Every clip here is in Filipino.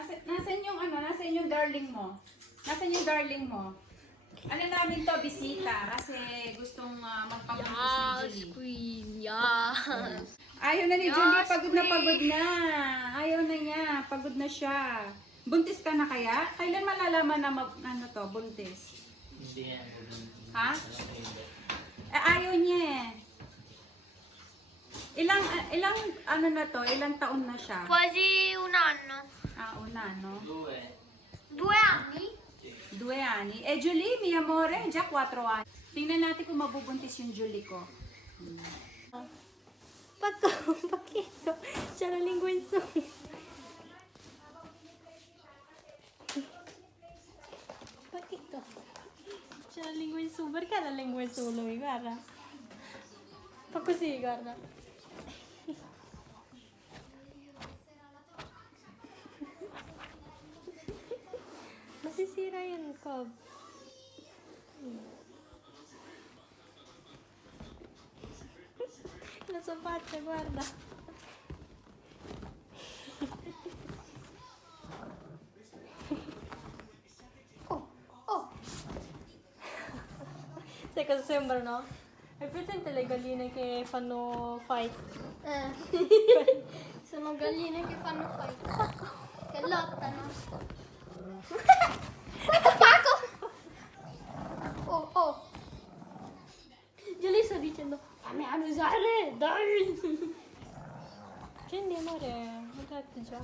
Nasaan yung ano, nasaan yung darling mo? Nasaan yung darling mo? Ano namin to, bisita, kasi gustong magpabuntis ni Jolie. Queen, yes. Ayaw na ni Jolie, pagod na pagod na. Ayaw na niya, pagod na siya. Buntis ka na kaya? Kailan malalaman na ano to, buntis? Hindi yan. Ha? Ayaw niya eh. Ilang ano na to, ilang taon na siya? Quasi un anno. Una, no? 2 anni? 2 anni. Jolie, mi amore, già 4 anni. Tingnan natin kung mabubuntis yung Jolie ko. Pakito. C'è la lingua in su. Pakito. C'è la lingua in su. Perché la lingua in su lui? Guarda. Fa così, guarda. Masisira yan, Cob. Nasa faccia, guarda. Sai cosa sembrano? Hai presente le galline che fanno fight? Sono galline che fanno fight. Che lottano. Paco! Oh. Jolie sta dicendo, fammi annusare, dai! Scendi amore, ho detto già.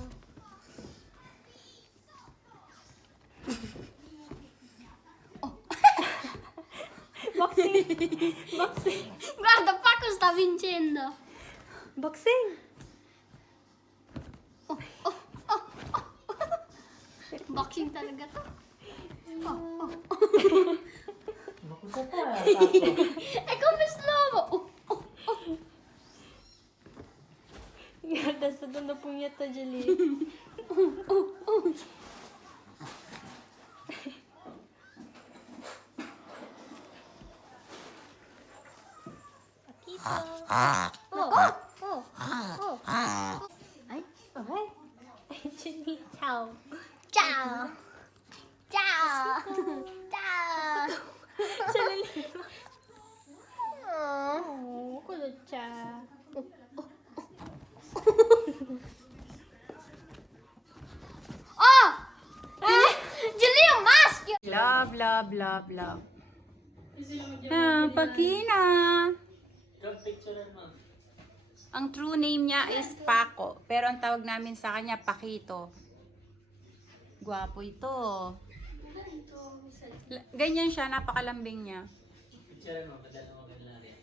Boxing! Boxing! Guarda, Paco sta vincendo. Boxing! Boxing talaga to. Makusa pa. Tapo. È come slow. Guarda, sta dando pugnetta a Jolie. Pakito. Ay, okay. Ay, Jolie, ciao. Ciao. Ciao. Ciao. C'è la lingua. Oh, cosa c'è? Oh! Jolie è un maschio. Love. Pakina. Picture mo. Ang true name niya is Paco, pero ang tawag namin sa kanya Pakito. Gwapo ito. Ganyan siya, napakalambing niya. Picture mo. Madala mo ganun lang yan.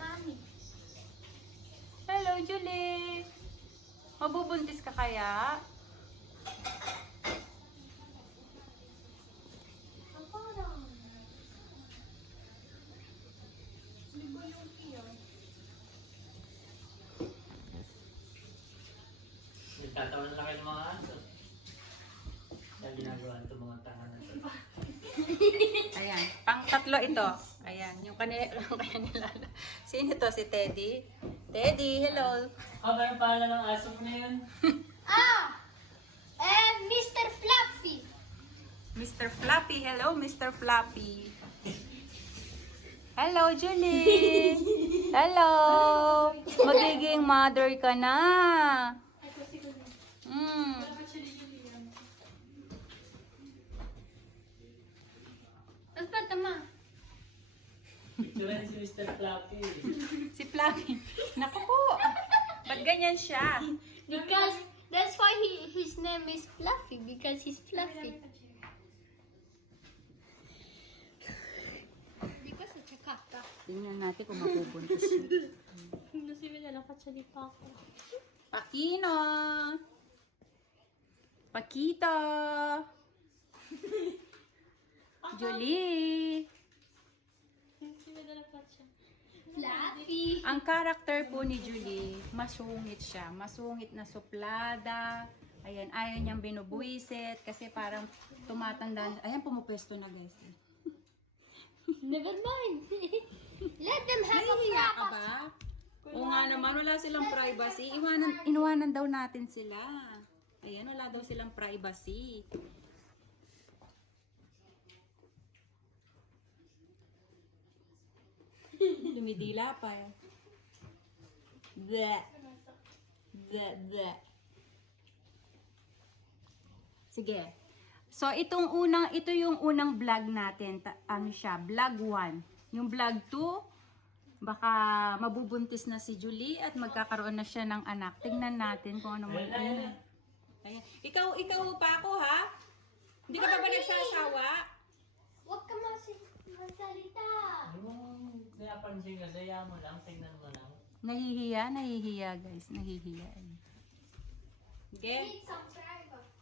Mami. Hello, Jolie! Mabubuntis ka kaya? Nagtatawa na lang kayo ng mga aso. Yan ginagawa ito mga tanga na ito. Ayan, pang-tatlo ito. Ayan, yung kanya nila. Sino to? Si Teddy? Teddy, hello! Ba yung pangalan ng aso mo na yun? Mr. Fluffy. Mr. Fluffy, hello Mr. Fluffy. Hello, Jolie! Hello! Magiging mother ka na. Aspetta, ma. Picture si Mr. Fluffy. Si Fluffy. Naku po! Ba't ganyan siya? Because that's why his name is Fluffy, because he's fluffy. Di questa c'è catta. Tingnan natin kung mabubuntis siya. Non si vede la faccia di Paco. Pakino! Pakita! Jolie! Non si vede la faccia. Fluffy. Ang character po ni Jolie, masungit siya. Masungit na suplada. Ayan, ayaw niyang binubuisit kasi parang tumatanda. Ayan, pumupwesto na guys. Never mind. Let them have a Nahihiya ka privacy. ba? Oo nga naman, wala silang privacy. Iwanan daw natin sila. Ayan, wala daw silang privacy. Lumidila pa eh. Bleh. Bleh, bleh. Sige. So, ito yung unang vlog natin. Ano siya? Vlog 1. Yung vlog 2, baka mabubuntis na si Jolie at magkakaroon na siya ng anak. Tingnan natin kung ano man. Ayan. Ayan. Ikaw pa ako, ha? Hindi ka pa ba nagsasawa? Huwag ka magsalita. Yung pinapansin ka, saya mo lang, tingnan mo lang. Nahihiya guys. Nahihiya. Okay? Need some privacy.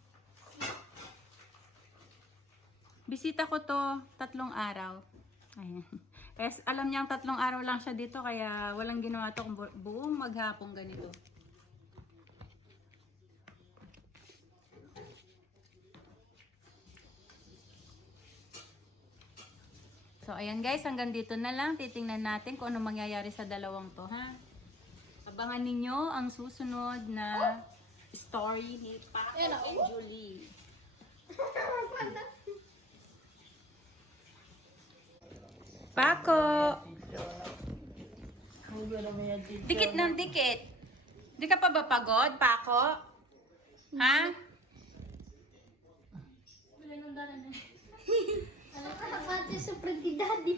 Bisita ko to 3 araw. Ayan. Alam niyang 3 araw lang siya dito kaya walang ginawa to kung buong maghapong ganito. So ayan guys, hanggang dito na lang. Titingnan natin kung ano mangyayari sa dalawang to, ha? Abangan ninyo ang susunod na story ni Paco and Jolie. Paco! Dikit ng dikit. Di ka pa ba pagod, Paco? Ha? Wala nang dara na. Nakakati sa pretty daddy.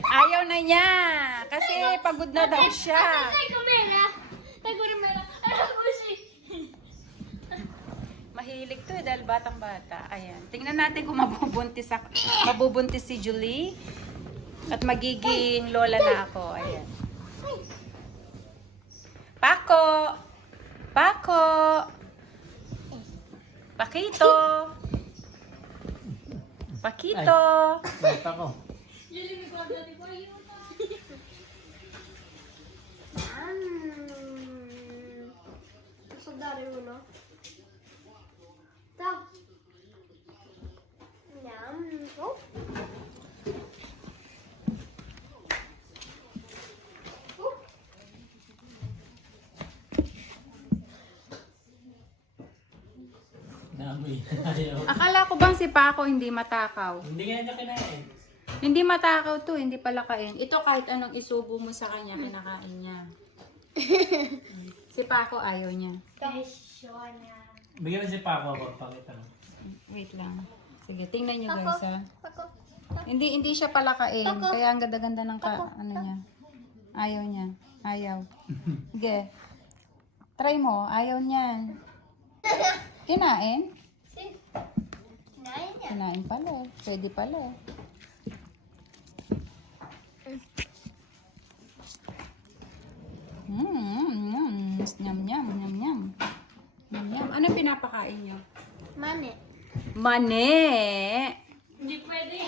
Ayaw na niya. Kasi pagod na daw siya. Tay kamera. Ano ko si? Mahilig to dahil batang-bata. Ayan. Tingnan natin kung mabubuntis si Jolie. At magiging lola na ako. Ayan. Paco! Paco! Pakito! Pakito! Bata ko. Soldado uno. Tá. Nham. Oh. Namoy. Ayaw. Akala ko bang si Paco hindi matakaw? Hindi nga niya kinain. Hindi matakaw to, hindi pala kain. Ito kahit anong isubo mo sa kanya, kinakain niya. Si Paco ayaw niya. Bigyan mo si Paco ako, pakita mo. Wait lang. Sige, tingnan niyo guys ha. Paco. Hindi siya pala kain. Kaya ang ganda-ganda ng ano niya. Ayaw niya. Ayaw. Sige. Try mo. Ayaw niyan. Kinain? Kinain niya. Kinain pala eh. Pwede pala eh. Nyam nyam, nyam nyam. Nyam nyam. Ano pinapakain niyo? Mane. Mane! Hindi pwede.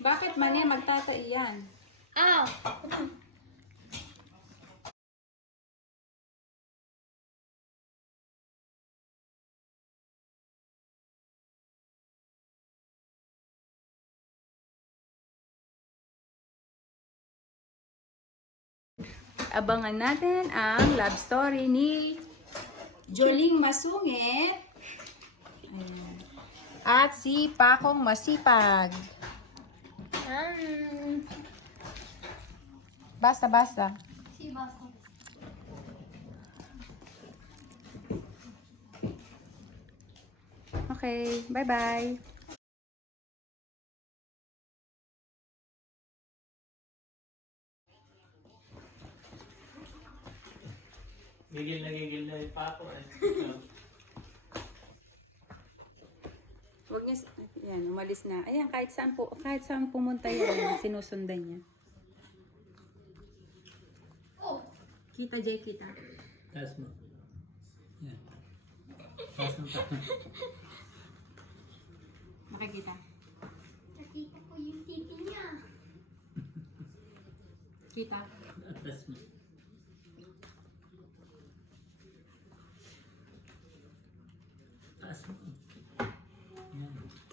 Bakit mane? Magtatai yan. Ow. Abangan natin ang love story ni Joling Masungit Ayan. At si Pacong Masipag. Basta, basta. Si basta. Okay, bye-bye. Gigil na yung Paco eh. Huwag niya, yan, umalis na. Ayan, kahit saan pumunta yan, sinusundan niya. Oh. Kita, Jay, kita. Taas mo. Yan. Taas mo pa. Makikita. Nakita ko yung titi niya. Kita. Taas mo. Taas mo. Yan.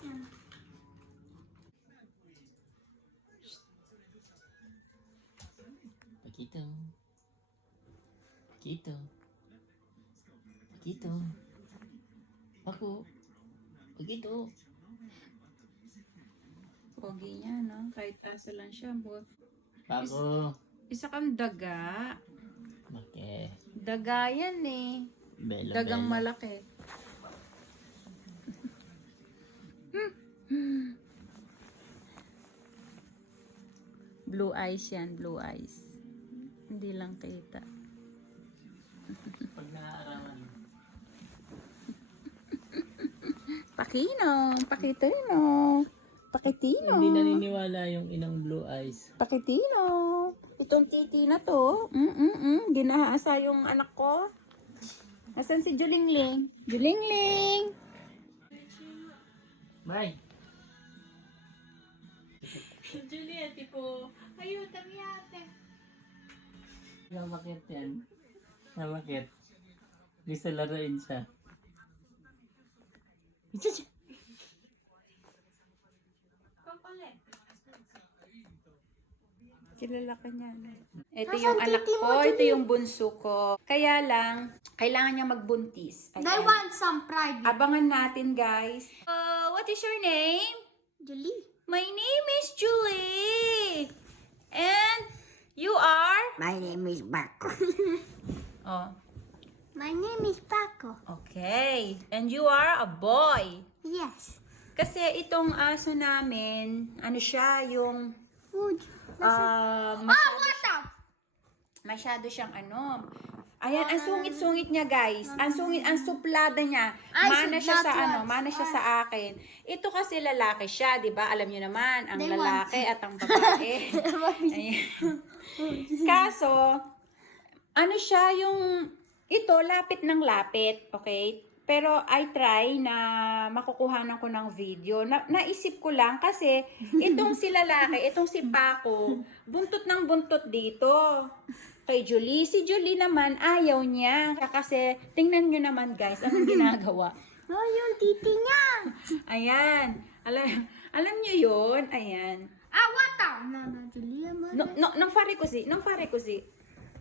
Pakito. Pakito. Ako. Pakito. Pogi niya, no? Kahit aso lang siya. Pako. Isa kang daga. Okay. Daga yan eh. Bella, Dagang bella. malaki. Blue eyes yan, blue eyes. Hindi lang kita. Pag naaarawan. Pakino, pakitino. Pakitino. Hindi naniniwala yung inang blue eyes. Pakitino. Itong titi na to. Ginahasa yung anak ko. Nasaan si Julingling? Julingling! Bye. Juliet, tipo, ayutan mi ate. Namakit yan. Namakit. Gusto laruin siya. Kukulit. Kilala ka niya. No? Ito yung anak ko, ito yung bunso ko. Kaya lang, kailangan niya magbuntis. They Ayan. want some pride. Abangan natin, guys. What is your name? Julie. My name is Julie. And you are? My name is Marco. Oh, My name is Paco. okay. And you are a boy. Yes. Kasi itong aso namin, ano siya, yung Wood. masyado siyang ano. Ayan, ang sungit-sungit niya, guys. Ang sungit, ang suplada niya. I Mana should siya not sa want. ano, mana siya sa akin. Ito kasi lalaki siya, 'di ba? Alam niyo naman, ang They lalaki at ang babae. Ayan. Kaso, ano siya yung ito lapit ng lapit, okay? Pero I try na makukuhanan ko ng video. Naisip ko lang kasi itong si lalaki, itong si Paco, buntot ng buntot dito. Kay Jolie. Si Jolie naman, ayaw niya. Kasi, tingnan nyo naman guys, anong ginagawa. Oh, yung titi niya. Ayan. Alam nyo yun? Ayan. Wata. No, Julie. Non fare così, non fare così.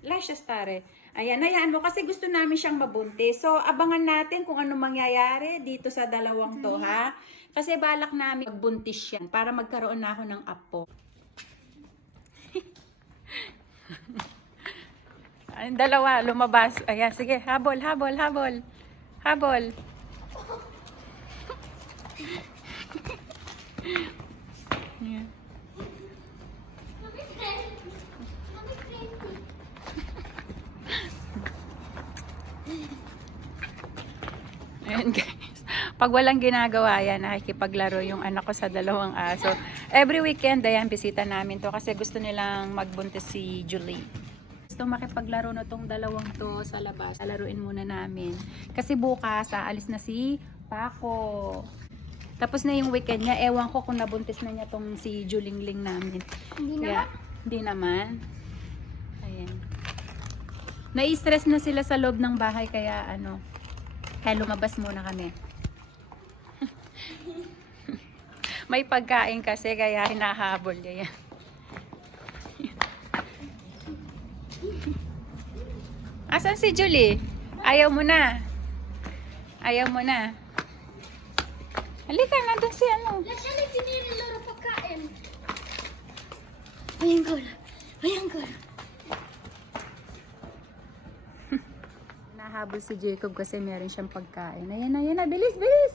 Lascia stare. Ayan, hayaan mo kasi gusto namin siyang mabuntis. So, abangan natin kung ano mangyayari dito sa dalawang to, ha? Kasi balak namin magbuntis siya para magkaroon na ako ng apo. Ang dalawa, lumabas. Ayan, sige, habol, habol, habol. Habol. Ayan. Ayan guys. Pag walang ginagawa yan, nakikipaglaro yung anak ko sa dalawang aso. Every weekend, ayan, bisita namin to kasi gusto nilang magbuntis si Jolie. Gusto makipaglaro na tong dalawang to sa labas. Laruin muna namin. Kasi bukas, aalis na si Paco. Tapos na yung weekend niya. Ewan ko kung nabuntis na niya tong si Julingling namin. Hindi Kaya, hindi naman. Ayan. Nai-stress na sila sa loob ng bahay kaya ano, kaya lumabas muna kami. May pagkain kasi kaya hinahabol niya yan. Asan si Jolie? Ayaw mo na. Ayaw mo na. Halika, nandun si ano. Lasciali finire il loro pagkain. Vai ancora. Vai ancora. Nahabol si Jacob kasi meron siyang pagkain. Ayan na, ayan na. Bilis, bilis!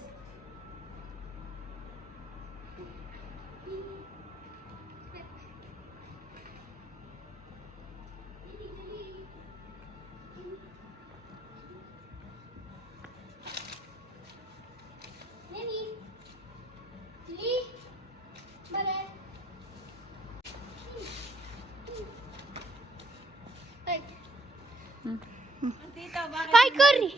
Vieni. Julie. Mare. Vai. Tita, bakit? Vai, corri.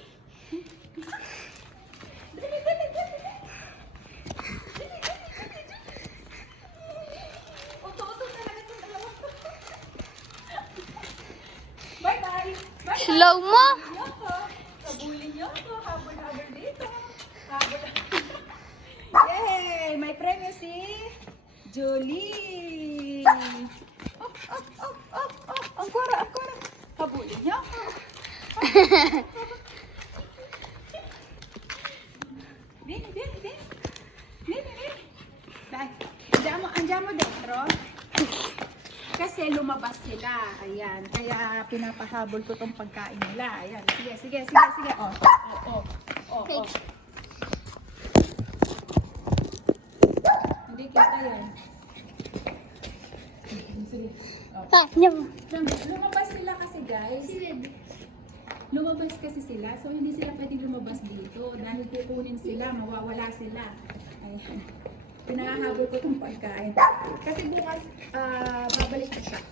Bye-bye! Bye-bye! Slow mo. Yoko! Kabulin niyo ako. Habol-habol dito. Habol. Yay! May premyo si Jolie! Oh, oh, oh, oh, oh! Ang kura, ang kura! Habulin niyo ako. Bini, bini, bini. Bini, bini. Dahil, andiyan mo dentro. Kasi lumabas sila. Ayan. Kaya pinapahabol ko tong pagkain nila. Ayan. Sige, sige, sige, sige. Oh, oh, oh, oh, oh. Hindi kita yan. Sige. Oh. Ah, no. Lumabas sila kasi guys. Lumabas kasi sila. So hindi sila pwedeng lumabas dito. Dahil kukunin sila, mawawala sila. Ayan. Pinahahabol ko itong pagkain. Kasi bukas, babalik na siya.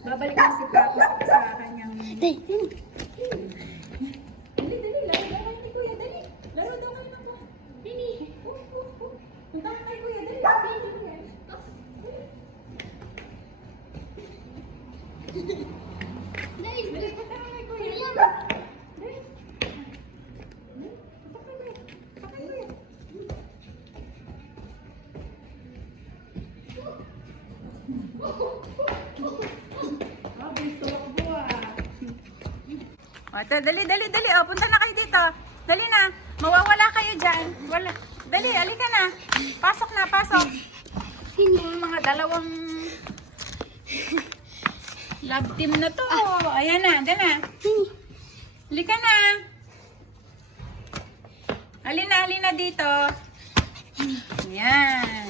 Babalik na si Papo sa kanyang... Dali, dali. Laro daw kayo ni Kuya. Dali. Laro daw kayo na po. Dali. Punta ka kay Kuya. Dali. Dali, Dali. Punta ka kay Kuya. Kuya. Dali. Punta ka kay Kuya. Punta kay Kuya. O, dali. O, punta na kayo dito. Dali na. Mawawala kayo dyan. Wala. Dali, alika na. Pasok na, pasok. Yung mga dalawang love team na to. Ayan na, dyan na. Alika na. Halina dito. Ayan.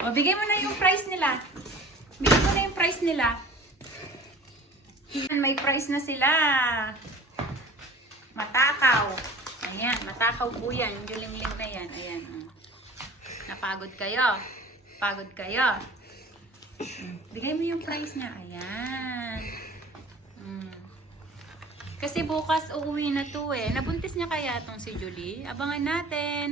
O, bigay mo na yung price nila. Bigay mo na yung price nila. May price na sila. Matakaw. Ayan, matakaw po yan. Yung juling-ling na yan. Ayan. Napagod kayo. Pagod kayo. Bigay mo yung price na. Ayan. Kasi bukas uuwi na to eh. Nabuntis niya kaya tong si Jolie? Abangan natin.